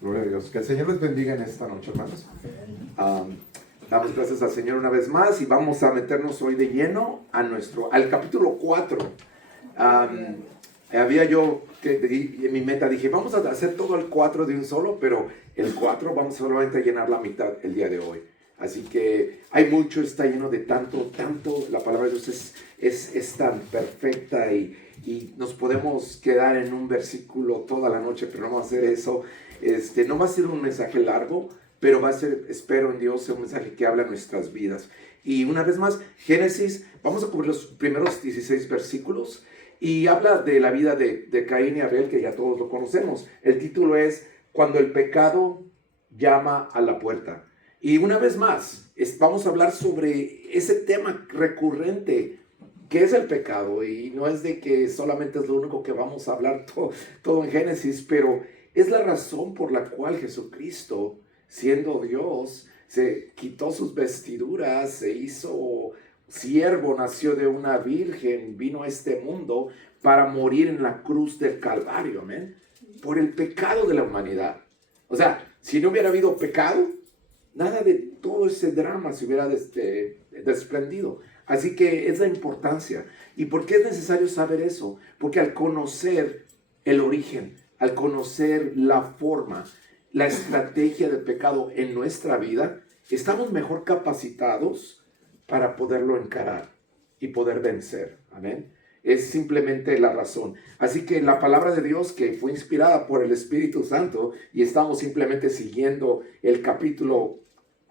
Gloria a Dios. Que el Señor les bendiga en esta noche, hermanos. Damos gracias al Señor una vez más y vamos a meternos hoy de lleno al capítulo 4. Había yo en mi meta, dije, vamos a hacer todo el 4 de un solo, pero el 4 vamos solamente a llenar la mitad el día de hoy. Así que hay mucho, está lleno de tanto, la palabra de Dios es tan perfecta y nos podemos quedar en un versículo toda la noche, pero no vamos a hacer eso. No va a ser un mensaje largo, pero va a ser, espero en Dios, un mensaje que habla nuestras vidas. Y una vez más, Génesis, vamos a cubrir los primeros 16 versículos y habla de la vida de Caín y Abel, que ya todos lo conocemos. El título es Cuando el pecado llama a la puerta. Y una vez más, vamos a hablar sobre ese tema recurrente que es el pecado. Y no es de que solamente es lo único que vamos a hablar todo en Génesis, pero es la razón por la cual Jesucristo, siendo Dios, se quitó sus vestiduras, se hizo siervo, nació de una virgen, vino a este mundo para morir en la cruz del Calvario, ¿amén? Por el pecado de la humanidad. O sea, si no hubiera habido pecado, nada de todo ese drama se hubiera desprendido. Así que es la importancia. ¿Y por qué es necesario saber eso? Porque al conocer el origen, al conocer la forma, la estrategia del pecado en nuestra vida, estamos mejor capacitados para poderlo encarar y poder vencer. Amén. Es simplemente la razón. Así que la palabra de Dios, que fue inspirada por el Espíritu Santo, y estamos simplemente siguiendo el capítulo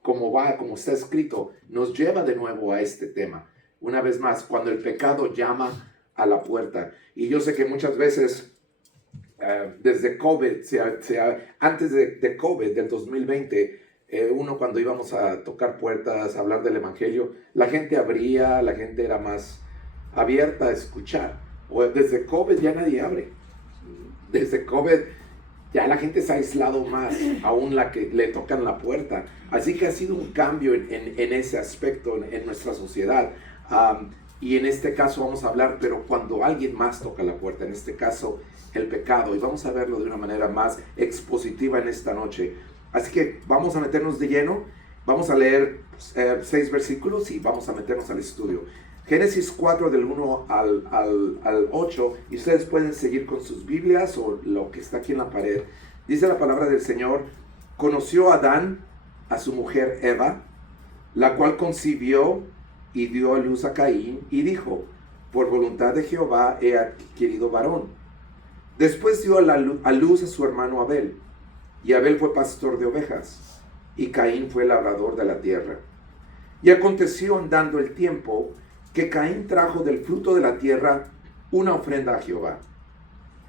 como está escrito, nos lleva de nuevo a este tema. Una vez más, cuando el pecado llama a la puerta. Y yo sé que muchas veces, desde COVID, antes de COVID, del 2020, uno cuando íbamos a tocar puertas, a hablar del Evangelio, la gente abría, la gente era más abierta a escuchar. O desde COVID ya nadie abre. Desde COVID ya la gente se ha aislado más, aún la que le tocan la puerta. Así que ha sido un cambio en ese aspecto en nuestra sociedad. Y en este caso vamos a hablar, pero cuando alguien más toca la puerta, en este caso el pecado. Y vamos a verlo de una manera más expositiva en esta noche. Así que vamos a meternos de lleno. Vamos a leer 6 versículos y vamos a meternos al estudio. Génesis 4 del 1 al 8, y ustedes pueden seguir con sus Biblias o lo que está aquí en la pared. Dice la palabra del Señor: conoció Adán a su mujer Eva, la cual concibió y dio a luz a Caín, y dijo: por voluntad de Jehová he adquirido varón. Después dio a luz a su hermano Abel, y Abel fue pastor de ovejas, y Caín fue labrador de la tierra. Y aconteció andando el tiempo, que Caín trajo del fruto de la tierra una ofrenda a Jehová.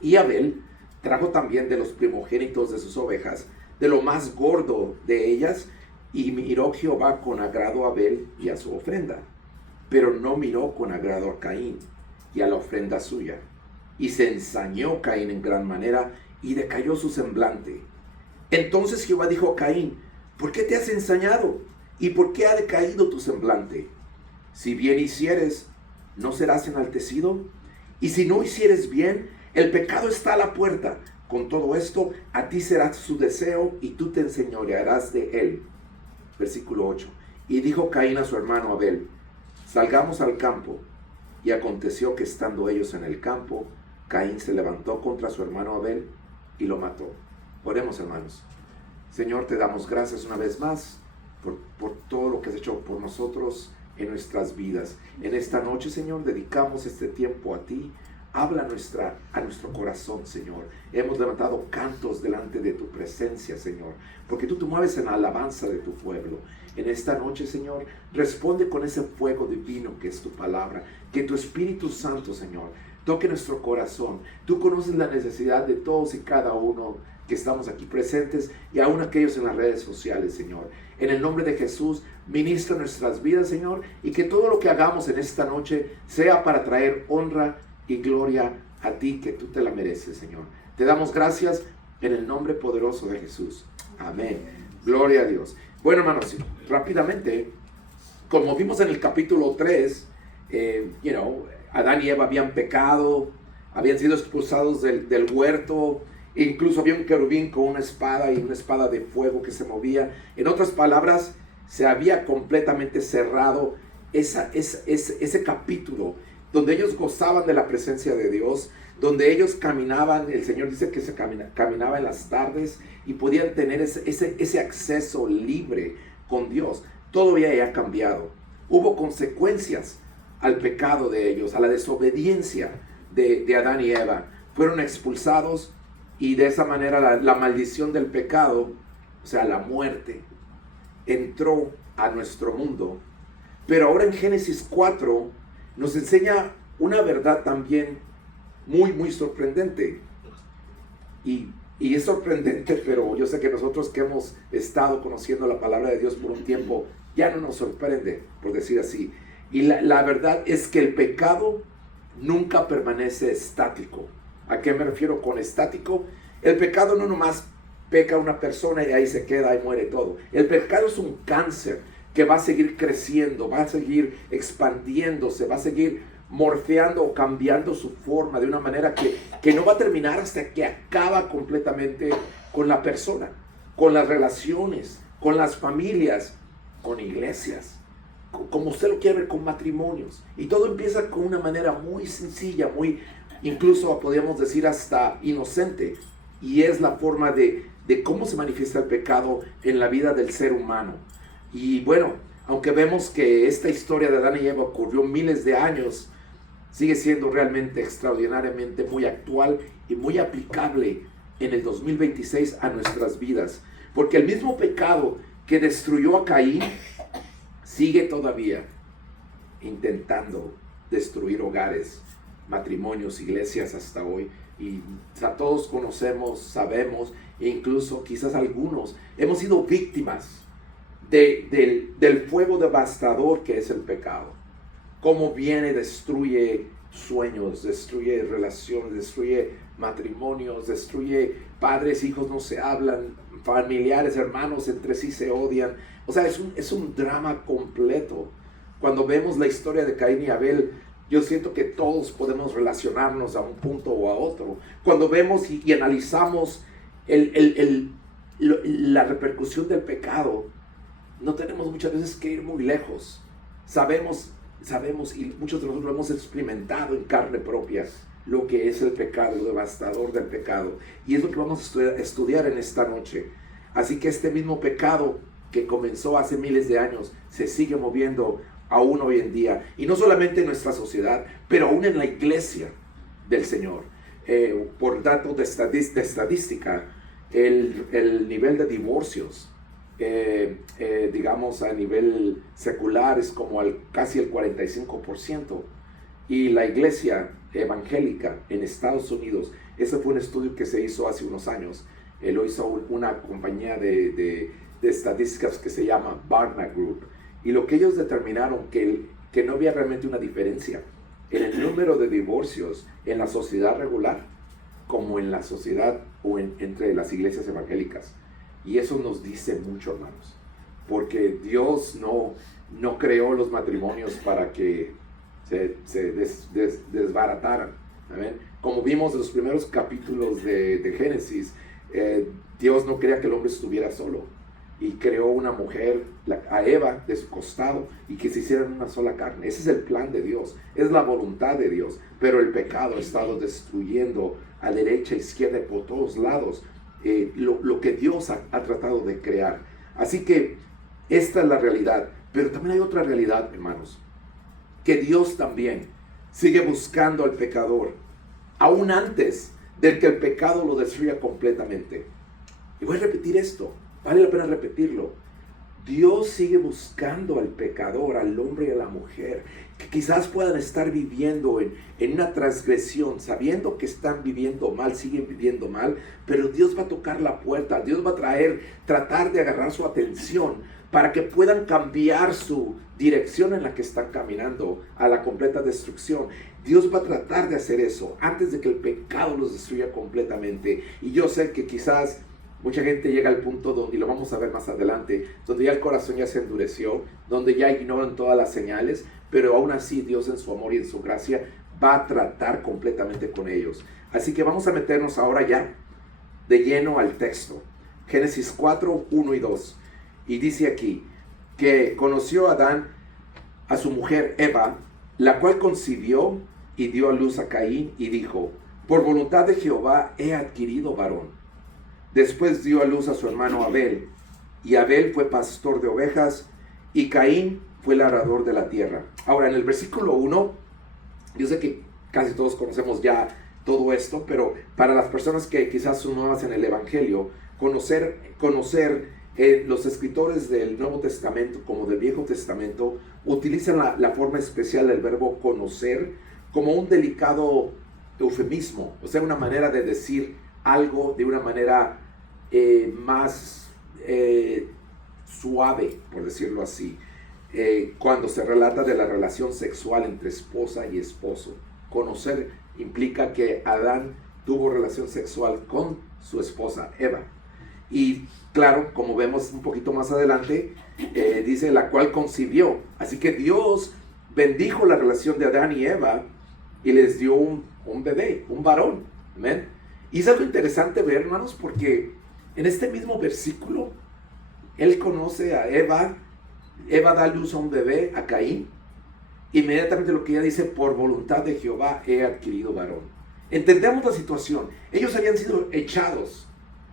Y Abel trajo también de los primogénitos de sus ovejas, de lo más gordo de ellas, y miró Jehová con agrado a Abel y a su ofrenda, pero no miró con agrado a Caín y a la ofrenda suya. Y se ensañó Caín en gran manera, y decayó su semblante. Entonces Jehová dijo a Caín: ¿por qué te has ensañado? ¿Y por qué ha decaído tu semblante? Si bien hicieres, ¿no serás enaltecido? Y si no hicieres bien, el pecado está a la puerta. Con todo esto, a ti será su deseo, y tú te enseñorearás de él. Versículo 8. Y dijo Caín a su hermano Abel: salgamos al campo. Y aconteció que estando ellos en el campo, Caín se levantó contra su hermano Abel y lo mató. Oremos, hermanos. Señor, te damos gracias una vez más por todo lo que has hecho por nosotros en nuestras vidas. En esta noche, Señor, dedicamos este tiempo a ti. Habla a nuestro corazón, Señor. Hemos levantado cantos delante de tu presencia, Señor, porque tú te mueves en alabanza de tu pueblo. En esta noche, Señor, responde con ese fuego divino que es tu palabra. Que tu Espíritu Santo, Señor, toque nuestro corazón. Tú conoces la necesidad de todos y cada uno que estamos aquí presentes, y aún aquellos en las redes sociales, Señor. En el nombre de Jesús, ministra nuestras vidas, Señor, y que todo lo que hagamos en esta noche sea para traer honra y gloria a ti, que tú te la mereces, Señor. Te damos gracias en el nombre poderoso de Jesús. Amén. Gloria a Dios. Bueno, hermanos, rápidamente, como vimos en el capítulo 3, Adán y Eva habían pecado, habían sido expulsados del huerto, Incluso había un querubín con una espada y una espada de fuego que se movía. En otras palabras, se había completamente cerrado ese capítulo donde ellos gozaban de la presencia de Dios, donde ellos caminaban. El Señor dice que se caminaba en las tardes y podían tener ese acceso libre con Dios. Todo había cambiado. Hubo consecuencias al pecado de ellos, a la desobediencia de Adán y Eva. Fueron expulsados y de esa manera la maldición del pecado, o sea, la muerte, entró a nuestro mundo. Pero ahora en Génesis 4 nos enseña una verdad también muy, muy sorprendente. Y es sorprendente, pero yo sé que nosotros que hemos estado conociendo la palabra de Dios por un tiempo, ya no nos sorprende, por decir así. Y la verdad es que el pecado nunca permanece estático. ¿A qué me refiero con estático? El pecado no nomás peca una persona y ahí se queda, ahí muere todo. El pecado es un cáncer que va a seguir creciendo, va a seguir expandiéndose, va a seguir morfeando o cambiando su forma de una manera que no va a terminar hasta que acaba completamente con la persona, con las relaciones, con las familias, con iglesias, como usted lo quiere ver, con matrimonios. Y todo empieza con una manera muy sencilla, muy, incluso podríamos decir hasta inocente, y es la forma de cómo se manifiesta el pecado en la vida del ser humano. Y bueno, aunque vemos que esta historia de Adán y Eva ocurrió miles de años, sigue siendo realmente extraordinariamente muy actual y muy aplicable en el 2026 a nuestras vidas. Porque el mismo pecado que destruyó a Caín sigue todavía intentando destruir hogares, matrimonios, iglesias hasta hoy. Y todos conocemos, sabemos, e incluso quizás algunos hemos sido víctimas del fuego devastador que es el pecado. Cómo viene, destruye sueños, destruye relaciones, destruye matrimonios, destruye padres, hijos no se hablan, familiares, hermanos entre sí se odian. O sea, es un drama completo. Cuando vemos la historia de Caín y Abel, yo siento que todos podemos relacionarnos a un punto o a otro. Cuando vemos y analizamos la repercusión del pecado, no tenemos muchas veces que ir muy lejos. Sabemos, y muchos de nosotros lo hemos experimentado en carne propia, lo que es el pecado, lo devastador del pecado. Y es lo que vamos a estudiar en esta noche. Así que este mismo pecado que comenzó hace miles de años se sigue moviendo aún hoy en día. Y no solamente en nuestra sociedad, pero aún en la iglesia del Señor. Por datos de estadística, el nivel de divorcios, digamos a nivel secular, es como casi el 45%. Y la iglesia evangélica en Estados Unidos, ese fue un estudio que se hizo hace unos años, lo hizo una compañía de estadísticas que se llama Barna Group, y lo que ellos determinaron que no había realmente una diferencia en el número de divorcios en la sociedad regular como en la sociedad o entre las iglesias evangélicas. Y eso nos dice mucho, hermanos, porque Dios no creó los matrimonios para que se desbarataran. ¿Amén? Como vimos en los primeros capítulos de Génesis, Dios no quería que el hombre estuviera solo, y creó una mujer, a Eva, de su costado, y que se hicieran una sola carne. Ese es el plan de Dios, es la voluntad de Dios, pero el pecado ha estado destruyendo a derecha, izquierda y por todos lados lo que Dios ha tratado de crear. Así que esta es la realidad, pero también hay otra realidad, hermanos, que Dios también sigue buscando al pecador, aún antes de que el pecado lo destruya completamente. Y voy a repetir esto, vale la pena repetirlo. Dios sigue buscando al pecador, al hombre y a la mujer, que quizás puedan estar viviendo en una transgresión, sabiendo que están viviendo mal, siguen viviendo mal, pero Dios va a tocar la puerta, Dios va a tratar de agarrar su atención para que puedan cambiar su dirección en la que están caminando a la completa destrucción. Dios va a tratar de hacer eso antes de que el pecado los destruya completamente. Y yo sé que quizás mucha gente llega al punto donde, y lo vamos a ver más adelante, donde ya el corazón ya se endureció, donde ya ignoran todas las señales, pero aún así Dios en su amor y en su gracia va a tratar completamente con ellos. Así que vamos a meternos ahora ya de lleno al texto. Génesis 4, 1 y 2. Y dice aquí que conoció Adán a su mujer Eva, la cual concibió y dio a luz a Caín y dijo: por voluntad de Jehová he adquirido varón. Después dio a luz a su hermano Abel, y Abel fue pastor de ovejas, y Caín fue labrador de la tierra. Ahora, en el versículo 1, yo sé que casi todos conocemos ya todo esto, pero para las personas que quizás son nuevas en el Evangelio, conocer los escritores del Nuevo Testamento como del Viejo Testamento utilizan la forma especial del verbo conocer como un delicado eufemismo, o sea, una manera de decir algo de una manera más suave, por decirlo así, cuando se relata de la relación sexual entre esposa y esposo. Conocer implica que Adán tuvo relación sexual con su esposa Eva. Y claro, como vemos un poquito más adelante, dice la cual concibió. Así que Dios bendijo la relación de Adán y Eva y les dio un bebé, un varón. ¿Amén? Y es algo interesante ver, hermanos, porque en este mismo versículo, él conoce a Eva. Eva da luz a un bebé, a Caín. Inmediatamente lo que ella dice: por voluntad de Jehová he adquirido varón. Entendemos la situación. Ellos habían sido echados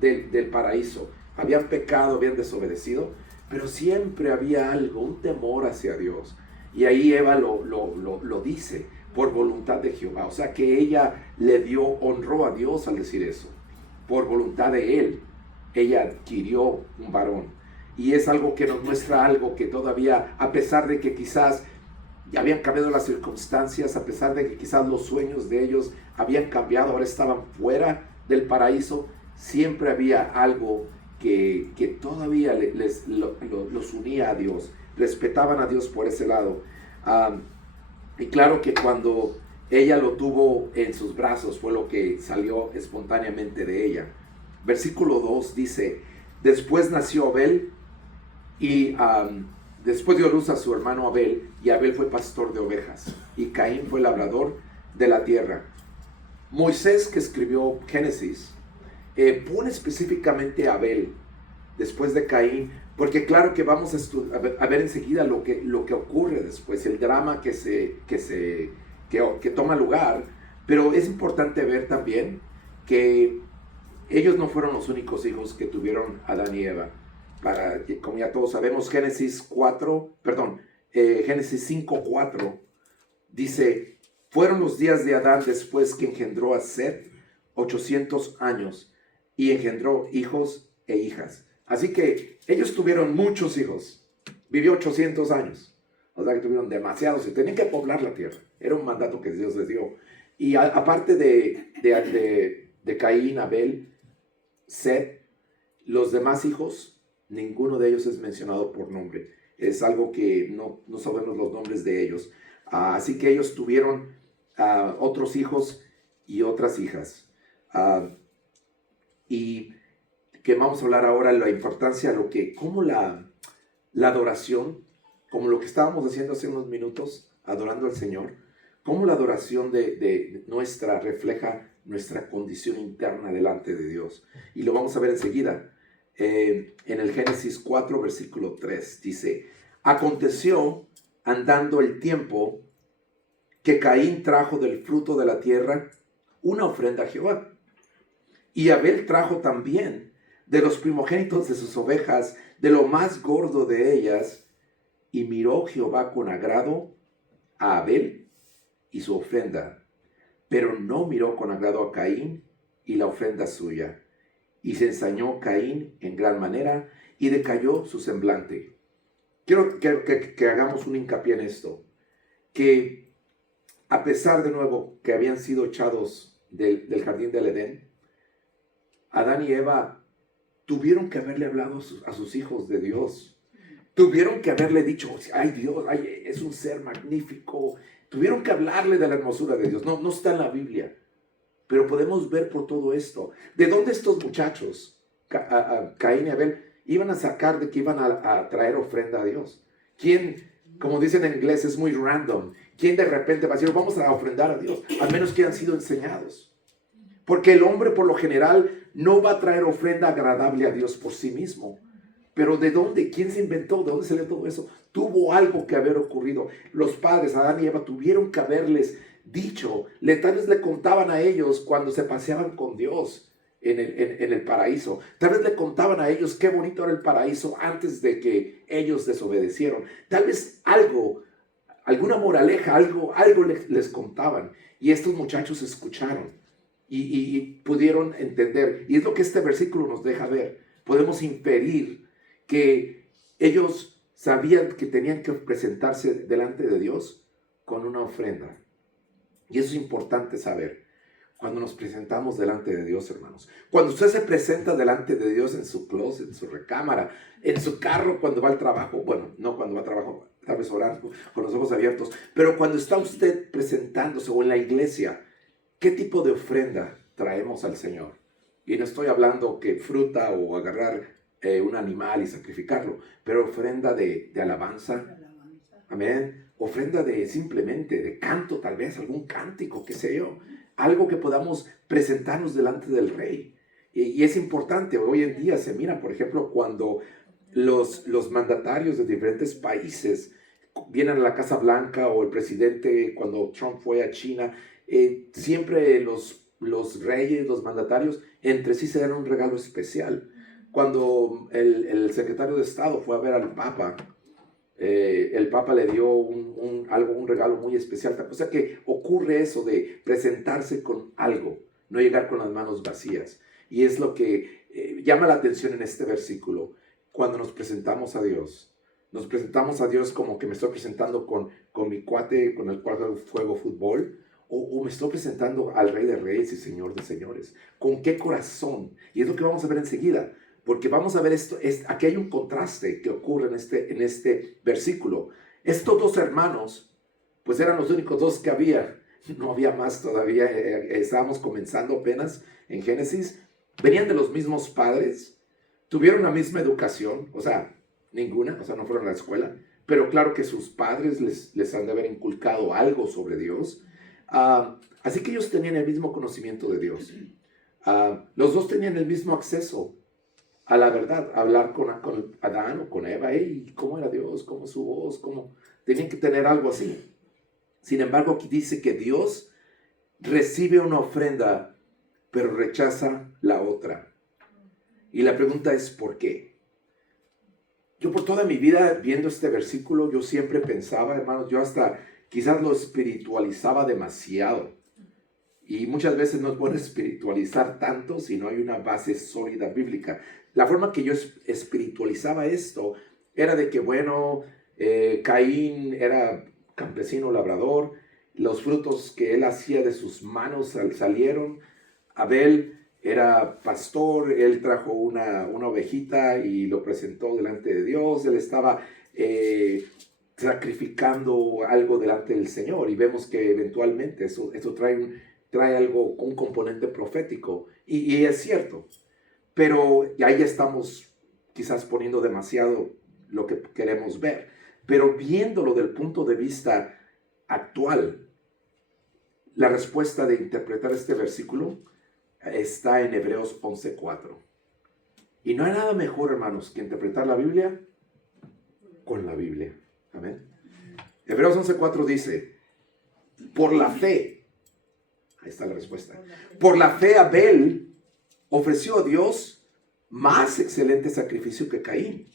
del paraíso, habían pecado, habían desobedecido, pero siempre había algo, un temor hacia Dios. Y ahí Eva lo dice: por voluntad de Jehová. O sea que ella honró a Dios al decir eso. Por voluntad de Él, ella adquirió un varón. Y es algo que nos muestra algo que todavía, a pesar de que quizás ya habían cambiado las circunstancias, a pesar de que quizás los sueños de ellos habían cambiado, ahora estaban fuera del paraíso, siempre había algo que todavía los unía a Dios. Respetaban a Dios por ese lado. Y claro que cuando ella lo tuvo en sus brazos fue lo que salió espontáneamente de ella. Versículo 2 dice: después nació Abel y después dio luz a su hermano Abel, y Abel fue pastor de ovejas y Caín fue labrador de la tierra. Moisés, que escribió Génesis, pone específicamente a Abel después de Caín, porque claro que vamos a ver enseguida lo que ocurre después, el drama que toma lugar. Pero es importante ver también que ellos no fueron los únicos hijos que tuvieron Adán y Eva. Como ya todos sabemos, Génesis 5:4 dice: fueron los días de Adán después que engendró a Set 800 años y engendró hijos e hijas. Así que ellos tuvieron muchos hijos. Vivió 800 años. O sea que tuvieron demasiados y tenían que poblar la tierra. Era un mandato que Dios les dio. Y aparte de Caín, Abel, Set, los demás hijos, ninguno de ellos es mencionado por nombre. Es algo que no sabemos los nombres de ellos. Así que ellos tuvieron otros hijos y otras hijas. Y que vamos a hablar ahora de la importancia, cómo la adoración, como lo que estábamos haciendo hace unos minutos, adorando al Señor, cómo la adoración de nuestra refleja nuestra condición interna delante de Dios. Y lo vamos a ver enseguida. En el Génesis 4, versículo 3, dice: aconteció, andando el tiempo, que Caín trajo del fruto de la tierra una ofrenda a Jehová. Y Abel trajo también de los primogénitos de sus ovejas, de lo más gordo de ellas. Y miró Jehová con agrado a Abel y su ofrenda, pero no miró con agrado a Caín y la ofrenda suya. Y se ensañó Caín en gran manera y decayó su semblante. Quiero que hagamos un hincapié en esto, que a pesar de nuevo que habían sido echados del jardín del Edén, Adán y Eva tuvieron que haberle hablado a sus hijos de Dios. Tuvieron que haberle dicho: ay Dios, ay, es un ser magnífico. Tuvieron que hablarle de la hermosura de Dios. No está en la Biblia, pero podemos ver por todo esto. ¿De dónde estos muchachos, Caín y Abel, iban a sacar de que iban a traer ofrenda a Dios? ¿Quién, como dicen en inglés, es muy random? ¿Quién de repente va a decir: vamos a ofrendar a Dios? A menos que hayan sido enseñados. Porque el hombre por lo general no va a traer ofrenda agradable a Dios por sí mismo. Pero ¿de dónde? ¿Quién se inventó? ¿De dónde salió todo eso? Tuvo algo que haber ocurrido. Los padres, Adán y Eva, tuvieron que haberles dicho. Tal vez le contaban a ellos cuando se paseaban con Dios en el paraíso. Tal vez le contaban a ellos qué bonito era el paraíso antes de que ellos desobedecieron. Tal vez algo, alguna moraleja, algo les contaban. Y estos muchachos escucharon y pudieron entender. Y es lo que este versículo nos deja ver. Podemos inferir que ellos sabían que tenían que presentarse delante de Dios con una ofrenda. Y eso es importante saber cuando nos presentamos delante de Dios, hermanos. Cuando usted se presenta delante de Dios en su closet, en su recámara, en su carro cuando va al trabajo, bueno, no cuando va al trabajo, tal vez orando, con los ojos abiertos, pero cuando está usted presentándose o en la iglesia, ¿qué tipo de ofrenda traemos al Señor? Y no estoy hablando que fruta o agarrar un animal y sacrificarlo, pero ofrenda de alabanza, amén, ofrenda de simplemente de canto, tal vez algún cántico, qué sé yo, algo que podamos presentarnos delante del Rey. Y es importante, hoy en día se mira, por ejemplo, cuando los mandatarios de diferentes países vienen a la Casa Blanca, o el presidente, cuando Trump fue a China, siempre los reyes, los mandatarios, entre sí se dan un regalo especial. Cuando el secretario de Estado fue a ver al Papa, el Papa le dio un regalo muy especial. O sea que ocurre eso de presentarse con algo, no llegar con las manos vacías. Y es lo que llama la atención en este versículo. Cuando nos presentamos a Dios como que me estoy presentando con mi cuate con el cual juego fútbol, o me estoy presentando al Rey de Reyes y Señor de Señores. ¿Con qué corazón? Y es lo que vamos a ver enseguida. Porque vamos a ver esto, aquí hay un contraste que ocurre en este versículo. Estos dos hermanos, pues eran los únicos dos que había. No había más todavía, estábamos comenzando apenas en Génesis. Venían de los mismos padres, tuvieron la misma educación, o sea, ninguna, o sea, no fueron a la escuela. Pero claro que sus padres les han de haber inculcado algo sobre Dios. Así que ellos tenían el mismo conocimiento de Dios. Los dos tenían el mismo acceso a la verdad, hablar con Adán o con Eva, ¿cómo era Dios? ¿Cómo es su voz? ¿Cómo? Tenían que tener algo así. Sin embargo, aquí dice que Dios recibe una ofrenda, pero rechaza la otra. Y la pregunta es, ¿por qué? Yo por toda mi vida, viendo este versículo, yo siempre pensaba, hermanos, yo hasta quizás lo espiritualizaba demasiado. Y muchas veces no es bueno espiritualizar tanto si no hay una base sólida bíblica. La forma que yo espiritualizaba esto era de que, bueno, Caín era campesino labrador, los frutos que él hacía de sus manos salieron. Abel era pastor, él trajo una ovejita y lo presentó delante de Dios. Él estaba sacrificando algo delante del Señor, y vemos que eventualmente eso trae algo, un componente profético, y es cierto, pero ahí ya estamos quizás poniendo demasiado lo que queremos ver. Pero viéndolo del punto de vista actual, la respuesta de interpretar este versículo está en Hebreos 11:4. Y no hay nada mejor, hermanos, que interpretar la Biblia con la Biblia. Amén. Hebreos 11:4 dice, por la fe, ahí está la respuesta. Por la fe Abel ofreció a Dios más excelente sacrificio que Caín,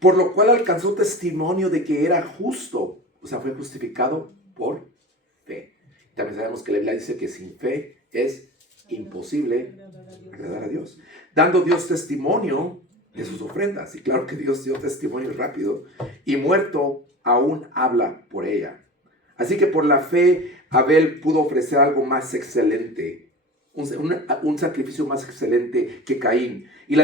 por lo cual alcanzó testimonio de que era justo, o sea, fue justificado por fe. También sabemos que la Biblia dice que sin fe es imposible agradar a Dios, dando Dios testimonio de sus ofrendas. Y claro que Dios dio testimonio rápido, y muerto aún habla por ella. Así que por la fe Abel pudo ofrecer algo más excelente, un sacrificio más excelente que Caín. Y la